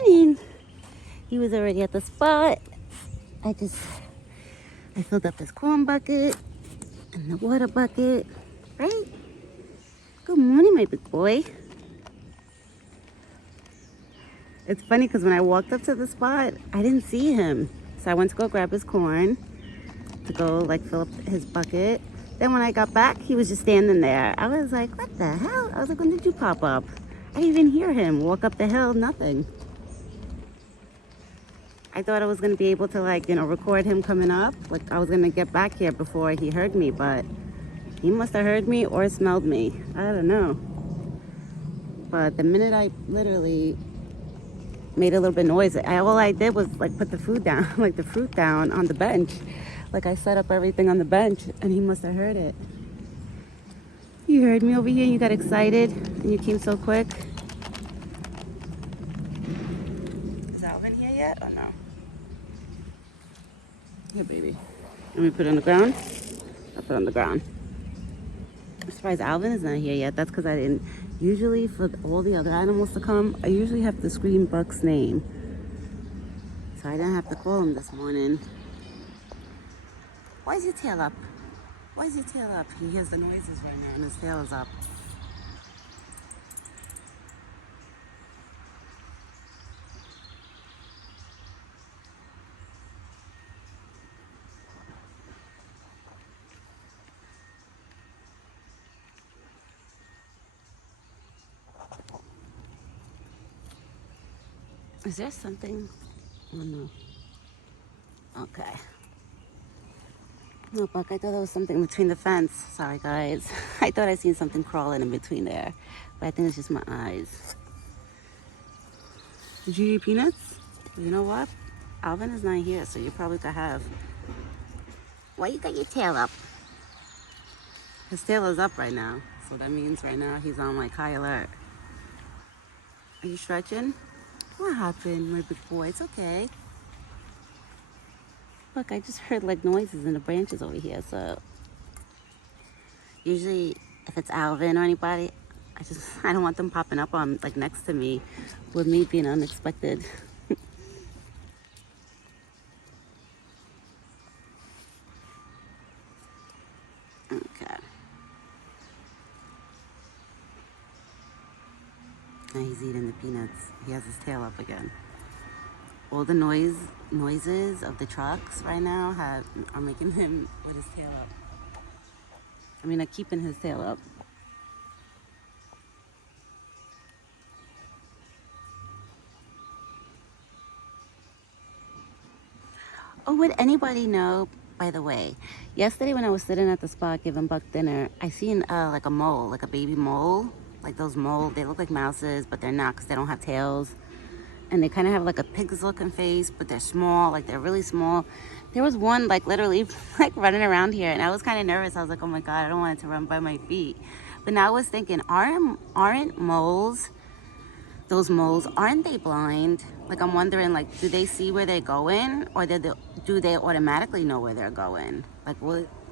morning. He was already at the spot. I filled up his corn bucket and the water bucket, right? Good morning, my big boy. It's funny because when I walked up to the spot, I didn't see him. So I went to go grab his corn to go like fill up his bucket. Then when I got back, he was just standing there. I was like, what the hell? I was like, when did you pop up? I didn't even hear him walk up the hill, nothing. I thought I was going to be able to like, record him coming up. Like I was going to get back here before he heard me, but he must have heard me or smelled me. I don't know. But the minute I literally made a little bit of noise, all I did was like put the food down, like the fruit down on the bench. Like I set up everything on the bench and he must have heard it. You heard me over here and you got excited and you came so quick. Is Alvin here yet or no? Here, baby. Let me put it on the ground. I'll put it on the ground. I'm surprised Alvin is not here yet. That's because I didn't. Usually for all the other animals to come, I usually have to scream Buck's name. So I didn't have to call him this morning. Why is your tail up? Why is your tail up? He hears the noises right now and his tail is up. Is there something? Oh no. Okay. No, Buck, I thought there was something between the fence. Sorry, guys. I thought I seen something crawling in between there. But I think it's just my eyes. Did you eat peanuts? You know what? Alvin is not here, so you probably could have. Why you got your tail up? His tail is up right now. So that means right now he's on like high alert. Are you stretching? What happened, my big boy? It's okay. Look, I just heard like noises in the branches over here, so usually if it's Alvin or anybody, I don't want them popping up on like next to me with me being unexpected. Okay. Now he's eating the peanuts. He has his tail up again. All the noises of the trucks right now are making him with his tail up. I mean, keeping his tail up. Oh, would anybody know, by the way, yesterday when I was sitting at the spot giving Buck dinner, I seen like a mole, like a baby mole. Like those moles, they look like mouses, but they're not because they don't have tails. And they kind of have like a pig's looking face, but they're small, like they're really small. There was one like literally like running around here and I was kind of nervous. I was like, oh my God, I don't want it to run by my feet. But now I was thinking, aren't moles, those moles, aren't they blind? Like I'm wondering, like, do they see where they're going or do they automatically know where they're going? Like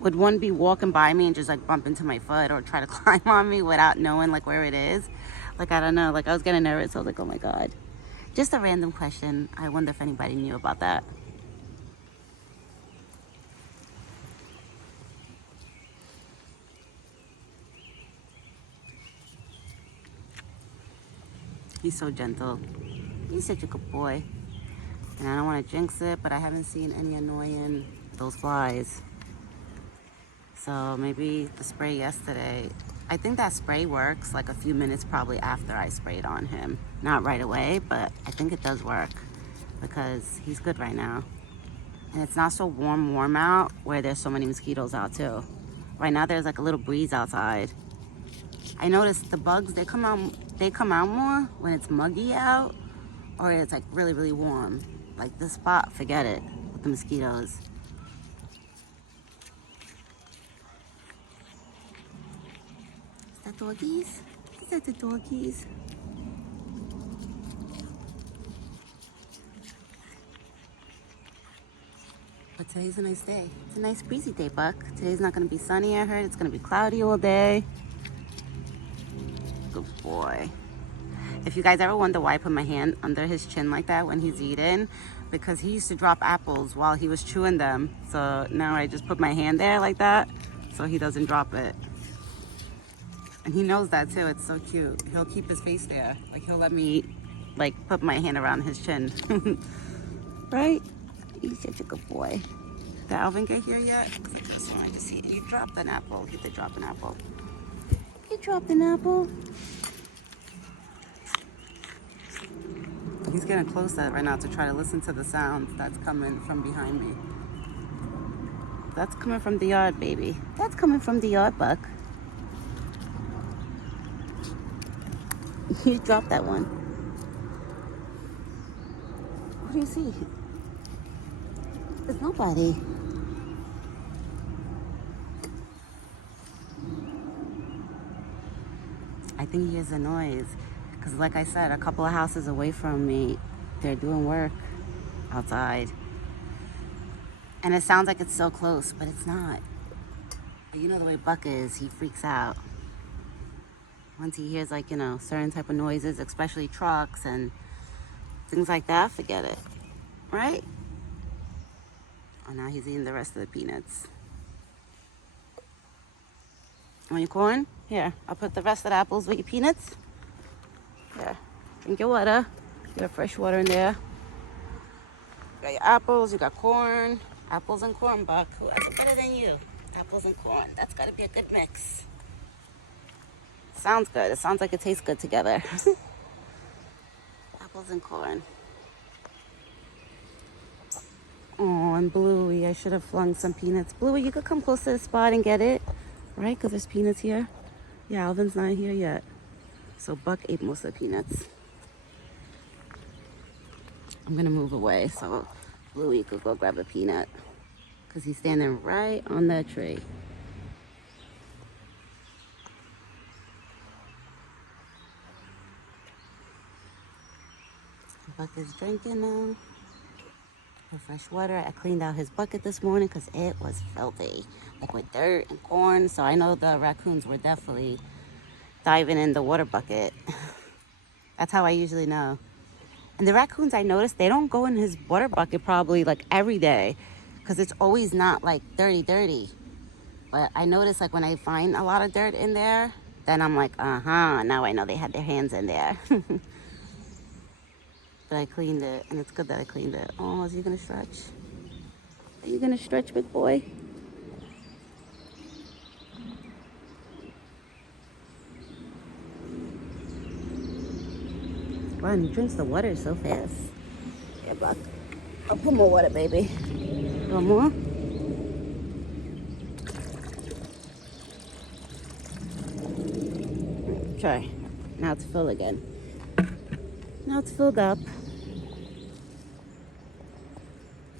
would one be walking by me and just like bump into my foot or try to climb on me without knowing like where it is? Like, I don't know, like I was getting nervous. I was like, oh my God. Just a random question. I wonder if anybody knew about that. He's so gentle. He's such a good boy. And I don't want to jinx it, but I haven't seen any annoying those flies. So maybe the spray yesterday, I think that spray works like a few minutes probably after I sprayed on him. Not right away, but I think it does work because he's good right now. And it's not so warm out where there's so many mosquitoes out too. Right now there's like a little breeze outside. I noticed the bugs, they come out more when it's muggy out or it's like really, really warm. Like this spot, forget it with the mosquitoes. Is that doggies? Is that the doggies? But today's a nice day. It's a nice breezy day, Buck. Today's not gonna be sunny, I heard. It's gonna be cloudy all day. Good boy. If you guys ever wonder why I put my hand under his chin like that when he's eating, because he used to drop apples while he was chewing them. So now I just put my hand there like that so he doesn't drop it. And he knows that too. It's so cute. He'll keep his face there. Like he'll let me like put my hand around his chin. Right? He's such a good boy. Did Alvin get here yet? Because I just wanted to see. You dropped an apple. He did drop an apple. He dropped an apple. He's getting closer right now to try to listen to the sounds that's coming from behind me. That's coming from the yard, baby. That's coming from the yard, Buck. You dropped that one. What do you see? There's nobody. I think he hears a noise. Because like I said, a couple of houses away from me, they're doing work outside. And it sounds like it's so close, but it's not. But you know the way Buck is, he freaks out. Once he hears like, you know, certain type of noises, especially trucks and things like that, forget it. Right? Oh, now he's eating the rest of the peanuts. Want your corn? Here, I'll put the rest of the apples with your peanuts. Here, drink your water. You got fresh water in there. You got your apples, you got corn. Apples and corn, Buck. Who has it better than you? Apples and corn. That's gotta be a good mix. Sounds good. It sounds like it tastes good together. Apples and corn. Oh, and Bluey. I should have flung some peanuts. Bluey, you could come close to the spot and get it. Right? Because there's peanuts here. Yeah, Alvin's not here yet. So Buck ate most of the peanuts. I'm going to move away so Bluey could go grab a peanut. Because he's standing right on that tree. Buck is drinking now. Fresh water. I cleaned out his bucket this morning because it was filthy, like with dirt and corn. So I know the raccoons were definitely diving in the water bucket. That's how I usually know. And the raccoons, I noticed, they don't go in his water bucket probably like every day because it's always not like dirty. But I notice like when I find a lot of dirt in there, then I'm like, now I know they had their hands in there. But I cleaned it, and it's good that I cleaned it. Oh, is he gonna stretch? Are you gonna stretch, big boy? Wow, and he drinks the water so fast. Yeah, Buck. I'll put more water, baby. Want more? Try. Now it's full again. Now it's filled up.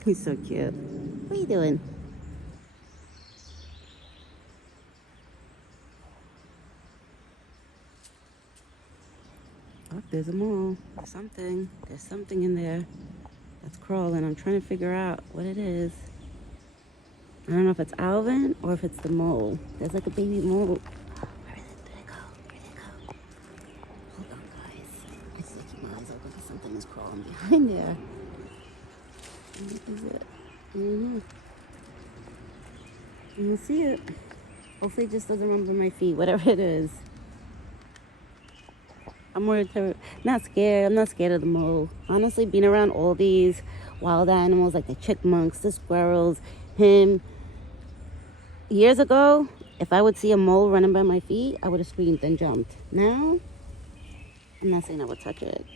He's so cute. What are you doing? Oh, there's a mole. There's something. There's something in there that's crawling. I'm trying to figure out what it is. I don't know if it's Alvin or if it's the mole. There's like a baby mole. Where did it go? Where did it go? Hold on, guys. I still keep my eyes open because something is crawling behind there. What is it? I don't know. I don't see it. Hopefully it just doesn't run by my feet, whatever it is. I'm not scared. I'm not scared of the mole. Honestly, being around all these wild animals like the chipmunks, the squirrels, him. Years ago, if I would see a mole running by my feet, I would have screamed and jumped. Now, I'm not saying I would touch it.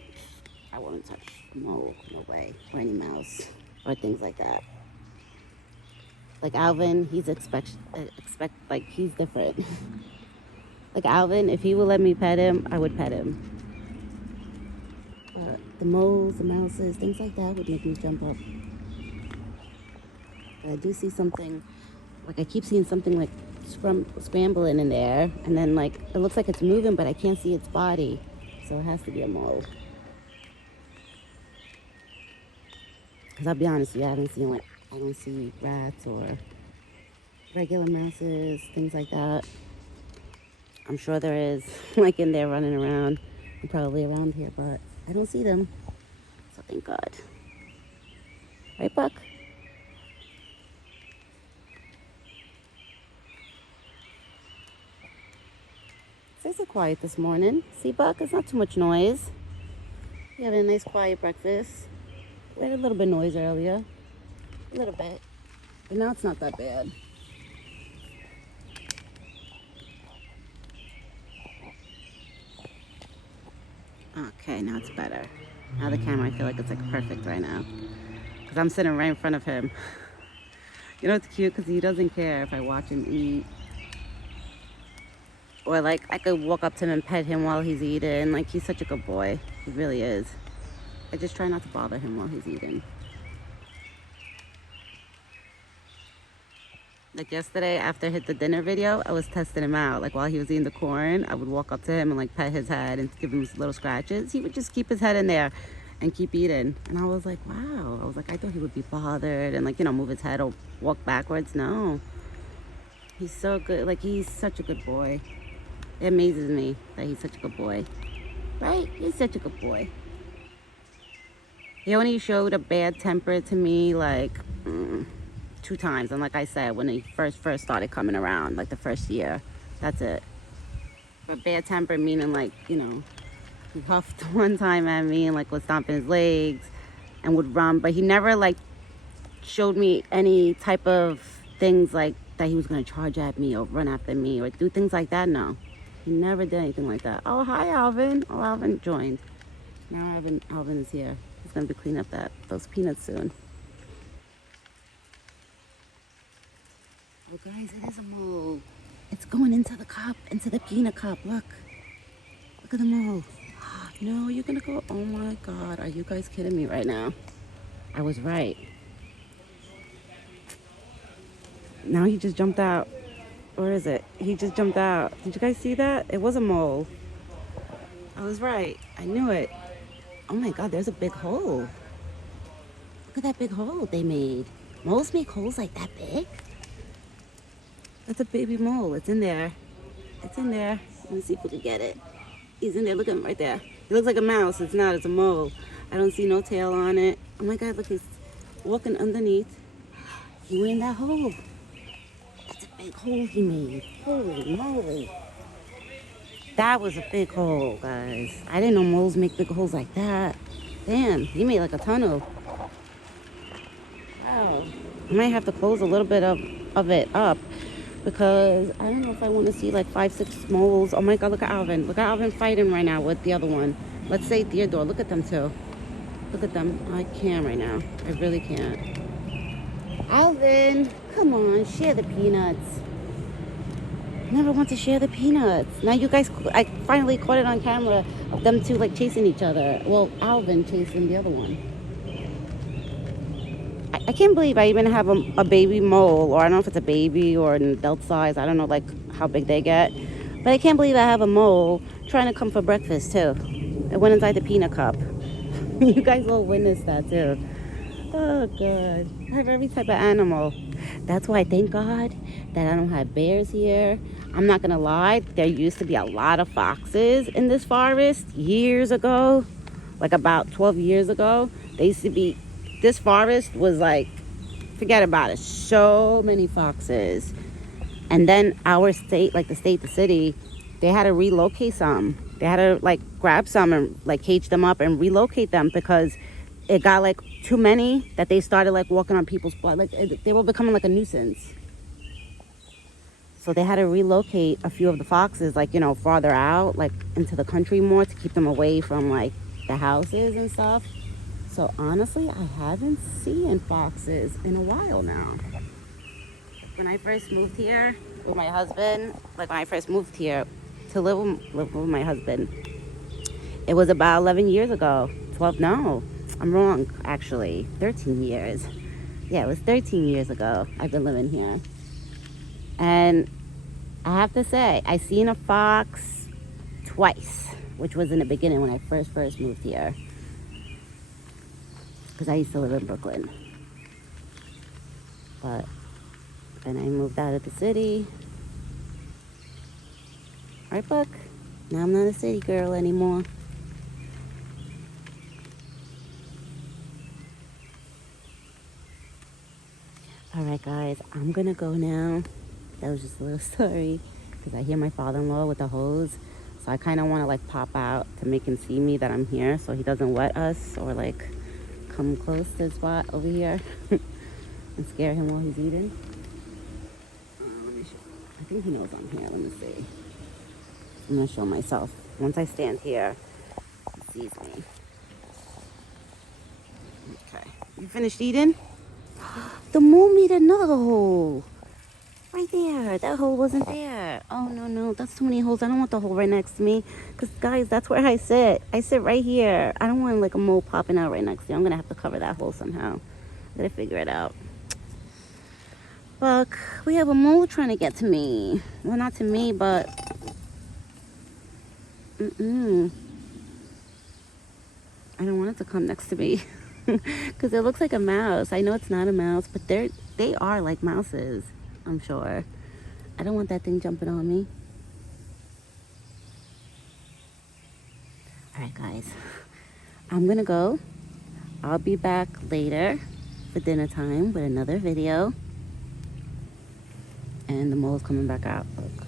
I wouldn't touch a mole, no way, or any mouse, or things like that. Like Alvin, he's like he's different. Like Alvin, if he would let me pet him, I would pet him. But the moles, the mouses, things like that would make me jump up. But I do see something, like I keep seeing something like scrambling in there, and then like it looks like it's moving, but I can't see its body, so it has to be a mole. Because I'll be honest with you, I don't see rats or regular mouses, things like that. I'm sure there is, like in there running around. They're probably around here, but I don't see them. So thank God. Right, Buck? It's so quiet this morning. See, Buck? It's not too much noise. We had a nice quiet breakfast. We had a little bit of noise earlier. A little bit. But now it's not that bad. Okay, now it's better. Now the camera, I feel like it's like perfect right now. Because I'm sitting right in front of him. You know, it's cute because he doesn't care if I watch him eat. Or like I could walk up to him and pet him while he's eating. Like he's such a good boy. He really is. I just try not to bother him while he's eating. Like yesterday after I hit the dinner video, I was testing him out. Like while he was eating the corn, I would walk up to him and like pet his head and give him little scratches. He would just keep his head in there and keep eating. And I was like, wow. I was like, I thought he would be bothered and like, you know, move his head or walk backwards. No. He's so good. Like he's such a good boy. It amazes me that he's such a good boy. Right? He's such a good boy. He only showed a bad temper to me like 2 times. And like I said, when he first started coming around, like the first year. That's it. But bad temper meaning like, you know, he huffed one time at me and like was stomping his legs and would run. But he never like showed me any type of things like that he was going to charge at me or run after me or do things like that. No. He never did anything like that. Oh, hi, Alvin. Oh, Alvin joined. Now Alvin is here. He's going to be cleaning up those peanuts soon. Oh, guys, it is a mole. It's going into the cup, into the peanut cup. Look. Look at the mole. No, you're going to go. Oh, my God. Are you guys kidding me right now? I was right. Now he just jumped out. Where is it? He just jumped out. Did you guys see that? It was a mole. I was right. I knew it. Oh my God, there's a big hole. Look at that big hole they made. Moles make holes like that big? That's a baby mole. It's in there. It's in there. Let me see if we can get it. He's in there. Look at him right there. He looks like a mouse. It's not. It's a mole. I don't see no tail on it. Oh my God, look. He's walking underneath. He went in that hole. Big hole he made. Holy moly. That was a big hole, guys. I didn't know moles make big holes like that. Damn, he made like a tunnel. Wow. I might have to close a little bit of it up because I don't know if I want to see like 5, 6 moles. Oh my God, look at Alvin. Look at Alvin fighting right now with the other one. Let's say Theodore. Look at them two. Look at them. I can't right now. I really can't. Alvin, come on, share the peanuts. Never want to share the peanuts. Now you guys, I finally caught it on camera of them two like chasing each other. Well, Alvin chasing the other one. I can't believe I even have a baby mole, or I don't know if it's a baby or an adult size. I don't know like how big they get. But I can't believe I have a mole trying to come for breakfast too. It went inside the peanut cup. You guys will witness that too. Oh God, I have every type of animal. That's why I thank God that I don't have bears here. I'm not gonna lie, there used to be a lot of foxes in this forest years ago, like about 12 years ago. They used to be, this forest was like, forget about it, so many foxes. And then our state, like the state, the city, they had to relocate some. They had to like grab some and like cage them up and relocate them because it got like too many that they started like walking on people's blood. Like they were becoming like a nuisance. So they had to relocate a few of the foxes, like, you know, farther out, like into the country more to keep them away from like the houses and stuff. So honestly, I haven't seen foxes in a while now. When I first moved here with my husband, like when I first moved here to live with my husband, it was about 11 years ago. 12, no, I'm wrong, actually, 13 years. Yeah, it was 13 years ago I've been living here. And I have to say, I seen a fox twice, which was in the beginning when I first moved here. Because I used to live in Brooklyn. But then I moved out of the city. Right, Buck? Now I'm not a city girl anymore. All right, guys, I'm gonna go now. That was just a little story because I hear my father-in-law with the hose. So I kind of want to like pop out to make him see me that I'm here so he doesn't wet us or like come close to the spot over here and scare him while he's eating. Let me show. I think he knows I'm here. Let me see. I'm gonna show myself. Once I stand here, he sees me. Okay. You finished eating? The mole made another hole. Right there. That hole wasn't there. Oh, no, no. That's too many holes. I don't want the hole right next to me. Because, guys, that's where I sit. I sit right here. I don't want, like, a mole popping out right next to me. I'm going to have to cover that hole somehow. I got to figure it out. Buck, we have a mole trying to get to me. Well, not to me, but... I don't want it to come next to me. Because it looks like a mouse. I know it's not a mouse, but they are like mouses. I'm sure. I don't want that thing jumping on me. All right, guys. I'm gonna go. I'll be back later for dinner time with another video. And the mole's coming back out. Look.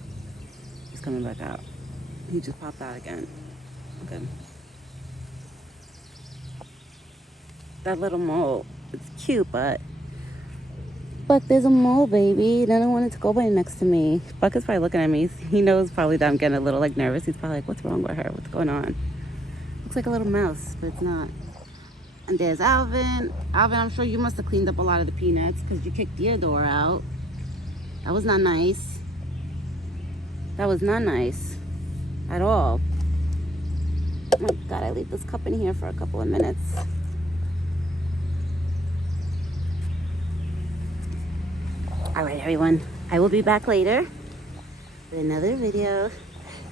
He's coming back out. He just popped out again. Okay. That little mole. It's cute, but... Buck, there's a mole, baby. And I don't want it to go by next to me. Buck is probably looking at me. He knows probably that I'm getting a little like nervous. He's probably like, what's wrong with her? What's going on? Looks like a little mouse, but it's not. And there's Alvin. Alvin, I'm sure you must have cleaned up a lot of the peanuts because you kicked your door out. That was not nice. That was not nice at all. Oh my God, I leave this cup in here for a couple of minutes. All right, everyone. I will be back later with another video.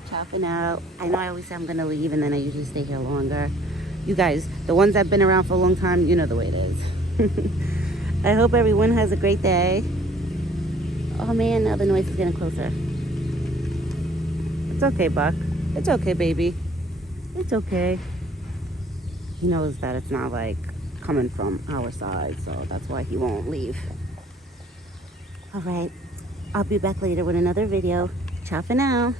Chopping out. I know I always say I'm going to leave, and then I usually stay here longer. You guys, the ones that have been around for a long time, you know the way it is. I hope everyone has a great day. Oh, man, now the noise is getting closer. It's okay, Buck. It's okay, baby. It's okay. He knows that it's not, like, coming from our side, so that's why he won't leave. All right, I'll be back later with another video. Ciao for now.